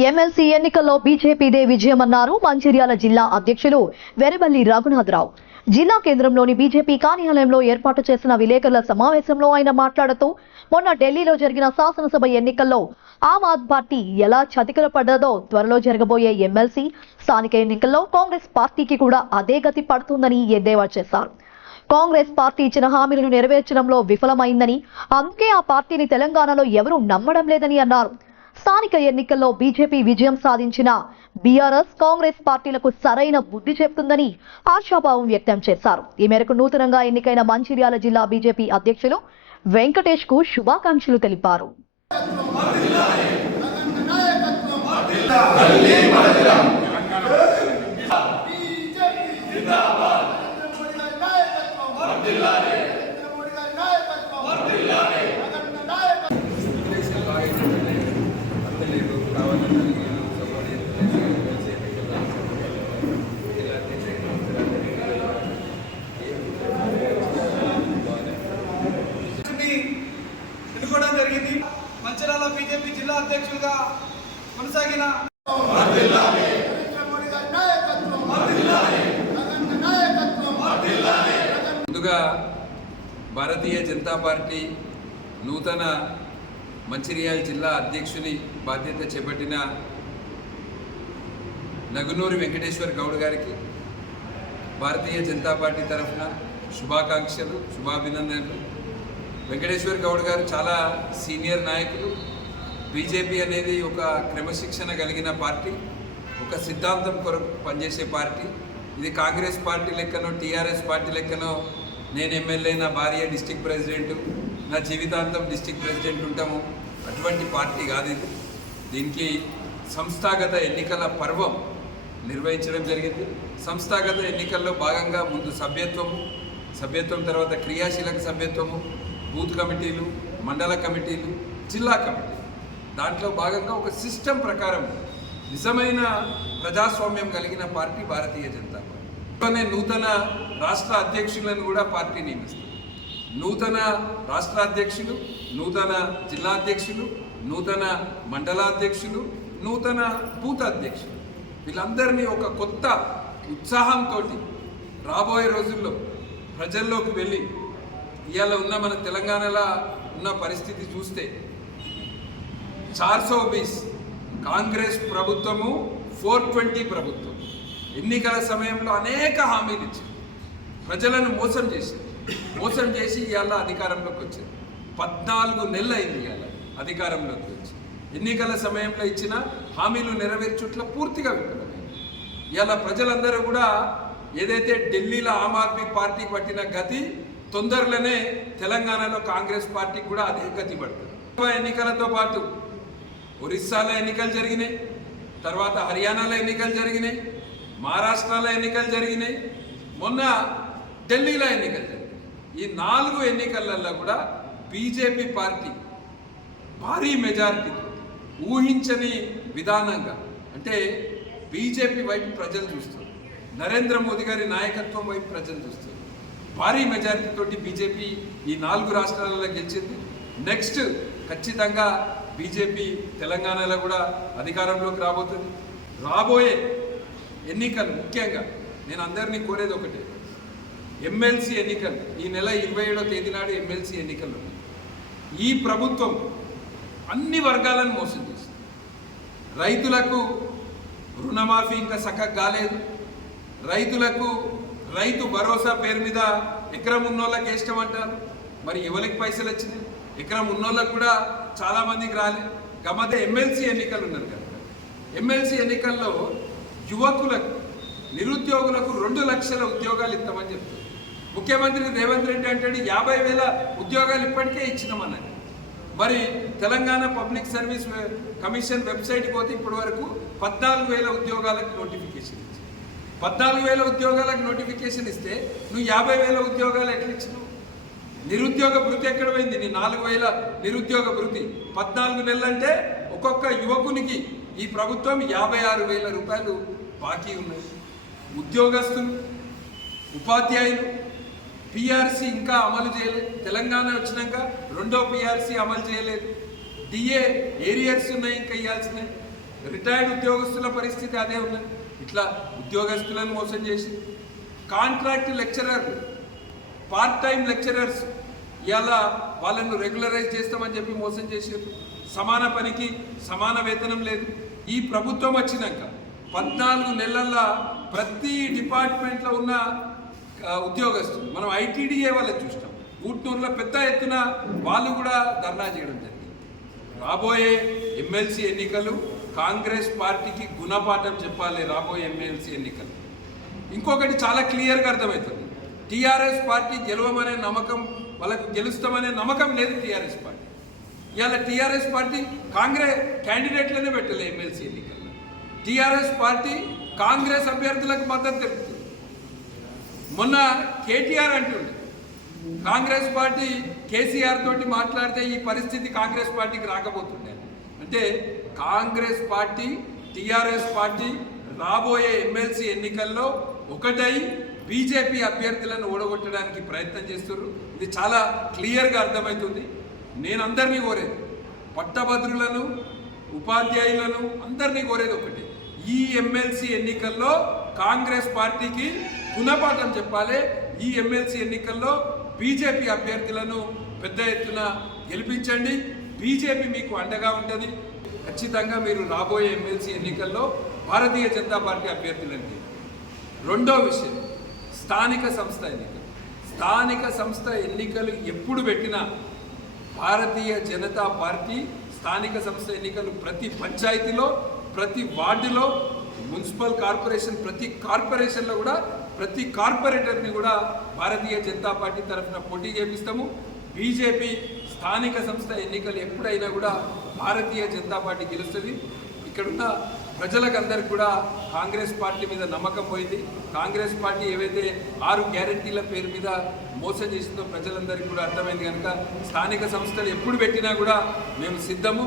MLC ఎన్నికల్లో బీజేపీదే విజయమన్నారు మంచిర్యాల జిల్లా అధ్యక్షులు వెరబల్లి రఘునాథరావు. జిల్లా కేంద్రంలోని బీజేపీ కార్యాలయంలో ఏర్పాటు చేసిన విలేకరుల సమావేశంలో ఆయన మాట్లాడుతూ, మొన్న ఢిల్లీలో జరిగిన శాసనసభ ఎన్నికల్లో ఆమ్ ఆద్మీ పార్టీ ఎలా చతికిల పడ్డదో త్వరలో జరగబోయే ఎమ్మెల్సీ స్థానిక ఎన్నికల్లో కాంగ్రెస్ పార్టీకి కూడా అదే గతి పడుతుందని ఎద్దేవా చేశారు. కాంగ్రెస్ పార్టీ ఇచ్చిన హామీలను నెరవేర్చడంలో విఫలమైందని, అందుకే ఆ పార్టీని తెలంగాణలో ఎవరూ నమ్మడం లేదని అన్నారు. స్థానిక ఎన్నికల్లో బీజేపీ విజయం సాధించిన బీఆర్ఎస్ కాంగ్రెస్ పార్టీలకు సరైన బుద్ధి చెప్తుందని ఆశాభావం వ్యక్తం చేశారు. ఈ మేరకు నూతనంగా ఎన్నికైన మంచిర్యాల జిల్లా బీజేపీ అధ్యక్షులు వెంకటేష్ కు శుభాకాంక్షలు తెలిపారు. జరిగింది. మంచిర్యాల బీజేపీ జిల్లా అధ్యక్షులుగా కొనసాగిన ముందుగా భారతీయ జనతా పార్టీ నూతన మంచిర్యాల జిల్లా అధ్యక్షుని బాధ్యత చేపట్టిన నగునూరి వెంకటేశ్వర్ గౌడ్ గారికి భారతీయ జనతా పార్టీ తరఫున శుభాకాంక్షలు, శుభాభినందనలు. వెంకటేశ్వర్ గౌడ్ గారు చాలా సీనియర్ నాయకులు. బీజేపీ అనేది ఒక క్రమశిక్షణ కలిగిన పార్టీ, ఒక సిద్ధాంతం కొరకు పనిచేసే పార్టీ. ఇది కాంగ్రెస్ పార్టీ లెక్కనో టీఆర్ఎస్ పార్టీ లెక్కనో నేను ఎమ్మెల్యే, నా భార్య డిస్టిక్ ప్రెసిడెంట్, నా జీవితాంతం డిస్టిక్ ప్రెసిడెంట్ ఉంటాము, అటువంటి పార్టీ కాదు ఇది. దీనికి సంస్థాగత ఎన్నికల పర్వం నిర్వహించడం జరిగింది. సంస్థాగత ఎన్నికల్లో భాగంగా ముందు సభ్యత్వం తర్వాత క్రియాశీలక సభ్యత్వము, బూత్ కమిటీలు, మండల కమిటీలు, జిల్లా కమిటీలు. దాంట్లో భాగంగా ఒక సిస్టమ్ ప్రకారం నిజమైన ప్రజాస్వామ్యం కలిగిన పార్టీ భారతీయ జనతా పార్టీ. నూతన రాష్ట్ర అధ్యక్షులను కూడా పార్టీ నియమిస్తుంది. నూతన రాష్ట్ర అధ్యక్షులు, నూతన జిల్లా అధ్యక్షులు, నూతన మండలాధ్యక్షులు, నూతన బూత్ అధ్యక్షులు, వీళ్ళందరినీ ఒక కొత్త ఉత్సాహంతో రాబోయే రోజుల్లో ప్రజల్లోకి వెళ్ళి ఇవాళ ఉన్న మన తెలంగాణలో ఉన్న పరిస్థితి చూస్తే 420 కాంగ్రెస్ ప్రభుత్వము, 420 ప్రభుత్వం ఎన్నికల సమయంలో అనేక హామీలు ఇచ్చింది, ప్రజలను మోసం చేసి ఇవాళ అధికారంలోకి వచ్చింది. 14 నెలలు అయింది ఇవాళ అధికారంలోకి వచ్చి. ఎన్నికల సమయంలో ఇచ్చిన హామీలు నెరవేర్చుట్లో పూర్తిగా విఫలమైంది. ఇవాళ ప్రజలందరూ కూడా ఏదైతే ఢిల్లీలో ఆమ్ ఆద్మీ పార్టీకి పట్టిన గతి తొందరలోనే తెలంగాణలో కాంగ్రెస్ పార్టీకి కూడా అదే గతి పడుతుంది. ఎన్నికలతో పాటు ఒరిస్సాలో ఎన్నికలు జరిగినాయి, తర్వాత హర్యానాలో ఎన్నికలు జరిగినాయి, మహారాష్ట్రలో ఎన్నికలు జరిగినాయి, మొన్న ఢిల్లీలో ఎన్నికలు జరిగినాయి. ఈ 4 ఎన్నికలలో కూడా బీజేపీ పార్టీ భారీ మెజారిటీతో ఊహించని విధానంగా, అంటే బీజేపీ వైపు ప్రజలు చూస్తారు, నరేంద్ర మోదీ గారి నాయకత్వం వైపు ప్రజలు చూస్తారు. భారీ మెజారిటీతోటి బీజేపీ ఈ 4 రాష్ట్రాలలో గెలిచింది. నెక్స్ట్ ఖచ్చితంగా బీజేపీ తెలంగాణలో కూడా అధికారంలోకి రాబోతుంది. రాబోయే ఎన్నికలు ముఖ్యంగా నేను అందరినీ కోరేది ఒకటే, ఎమ్మెల్సీ ఎన్నికలు ఈ నెల 27వ తేదీ నాడు ఎమ్మెల్సీ ఎన్నికలు ఉన్నాయి. ఈ ప్రభుత్వం అన్ని వర్గాలను మోసం చేస్తుంది. రైతులకు రుణమాఫీ ఇంకా చక్కగా కాలేదు. రైతులకు రైతు భరోసా పేరు మీద ఎకరం ఉన్నోళ్ళకి ఇష్టం అంటారు. మరి ఎవరికి పైసలు వచ్చినాయి? ఎకరం ఉన్నోళ్ళకు కూడా చాలామందికి రాలే. గమతే ఎమ్మెల్సీ ఎన్నికలు ఉన్నారు కదా, ఎమ్మెల్సీ ఎన్నికల్లో యువకులకు, నిరుద్యోగులకు 2 లక్షల ఉద్యోగాలు ఇస్తామని చెప్తారు. ముఖ్యమంత్రి రేవంత్ రెడ్డి అంటాడు 50,000 ఉద్యోగాలు ఇప్పటికే ఇచ్చినామన్నది. మరి తెలంగాణ పబ్లిక్ సర్వీస్ కమిషన్ వెబ్సైట్కి పోతే ఇప్పటి వరకు 14,000 ఉద్యోగాలకు నోటిఫికేషన్ ఇచ్చింది. 14,000 ఉద్యోగాలకు నోటిఫికేషన్ ఇస్తే నువ్వు 50,000 ఉద్యోగాలు ఎట్లా ఇచ్చినావు? నిరుద్యోగ భృతి ఎక్కడ పోయింది? నీ 4,000 నిరుద్యోగ భృతి 14 నెలలు అంటే ఒక్కొక్క యువకునికి ఈ ప్రభుత్వం 56,000 రూపాయలు బాకీ ఉన్నాయి. ఉద్యోగస్తులు, ఉపాధ్యాయులు పిఆర్సీ ఇంకా అమలు చేయలేదు. తెలంగాణ వచ్చినాక 2వ పిఆర్సీ అమలు చేయలేదు. డిఏ ఏరియర్స్ ఉన్నాయి, ఇంకా ఇవ్వాల్సినవి. రిటైర్డ్ ఉద్యోగస్తుల పరిస్థితి అదే ఉన్నది. ఇట్లా ఉద్యోగస్తులను మోసం చేసి కాంట్రాక్ట్ లెక్చరర్లు, పార్ట్ టైం లెక్చరర్స్ ఇలా వాళ్ళను రెగ్యులరైజ్ చేస్తామని చెప్పి మోసం చేశారు. సమాన పనికి సమాన వేతనం లేదు. ఈ ప్రభుత్వం వచ్చినాక 14 నెలల్లో ప్రతి డిపార్ట్మెంట్లో ఉన్న ఉద్యోగస్తులు మనం ఐటీడీఏ వాళ్ళని చూస్తాం. ఊట్నూరులో పెద్ద ఎత్తున వాళ్ళు కూడా ధర్నా చేయడం జరిగింది. రాబోయే ఎమ్మెల్సీ ఎన్నికలు కాంగ్రెస్ పార్టీకి గుణపాఠం చెప్పాలి. రాబోయే ఎమ్మెల్సీ ఎన్నికలు ఇంకొకటి చాలా క్లియర్గా అర్థమవుతుంది. టీఆర్ఎస్ పార్టీ గెలవమనే నమ్మకం, వాళ్ళకు గెలుస్తామనే నమ్మకం లేదు టీఆర్ఎస్ పార్టీ. ఇవాళ టీఆర్ఎస్ పార్టీ కాంగ్రెస్ క్యాండిడేట్లనే పెట్టలే ఎమ్మెల్సీ ఎన్నికల్లో. టీఆర్ఎస్ పార్టీ కాంగ్రెస్ అభ్యర్థులకు మద్దతు తెలుపుతుంది. మొన్న కేటీఆర్ అంటుండే కాంగ్రెస్ పార్టీ కేసీఆర్ తోటి మాట్లాడితే ఈ పరిస్థితి కాంగ్రెస్ పార్టీకి రాకపోతుండే. అంటే కాంగ్రెస్ పార్టీ టీఆర్ఎస్ పార్టీ రాబోయే ఎమ్మెల్సీ ఎన్నికల్లో ఒకటై బీజేపీ అభ్యర్థులను ఓడగొట్టడానికి ప్రయత్నం చేస్తున్నారు. ఇది చాలా క్లియర్గా అర్థమవుతుంది. నేను అందరినీ కోరేది, పట్టభద్రులను, ఉపాధ్యాయులను అందరినీ కోరేది ఒకటి, ఈ ఎమ్మెల్సీ ఎన్నికల్లో కాంగ్రెస్ పార్టీకి గుణపాఠం చెప్పాలి. ఈ ఎమ్మెల్సీ ఎన్నికల్లో బీజేపీ అభ్యర్థులను పెద్ద ఎత్తున గెలిపించండి. బీజేపీ మీకు అండగా ఉంటుంది. ఖచ్చితంగా మీరు రాబోయే ఎమ్మెల్సీ ఎన్నికల్లో భారతీయ జనతా పార్టీ అభ్యర్థులండి. రెండో విషయం, స్థానిక సంస్థ ఎన్నికలు. స్థానిక సంస్థ ఎన్నికలు ఎప్పుడు పెట్టినా భారతీయ జనతా పార్టీ స్థానిక సంస్థ ఎన్నికలు ప్రతి పంచాయతీలో, ప్రతి వార్డులో, మున్సిపల్ కార్పొరేషన్ ప్రతి కార్పొరేషన్లో కూడా ప్రతి కార్పొరేటర్ని కూడా భారతీయ జనతా పార్టీ తరఫున పోటీ చేపిస్తాము. బీజేపీ స్థానిక సంస్థ ఎన్నికలు ఎప్పుడైనా కూడా భారతీయ జనతా పార్టీ గెలుస్తుంది. ఇక్కడున్న ప్రజలకు అందరికి కూడా కాంగ్రెస్ పార్టీ మీద నమ్మకం పోయింది. కాంగ్రెస్ పార్టీ ఏవైతే 6 గ్యారంటీల పేరు మీద మోసం చేసిందో ప్రజలందరికీ కూడా అర్థమైంది కనుక స్థానిక సంస్థలు ఎప్పుడు పెట్టినా కూడా మేము సిద్ధము.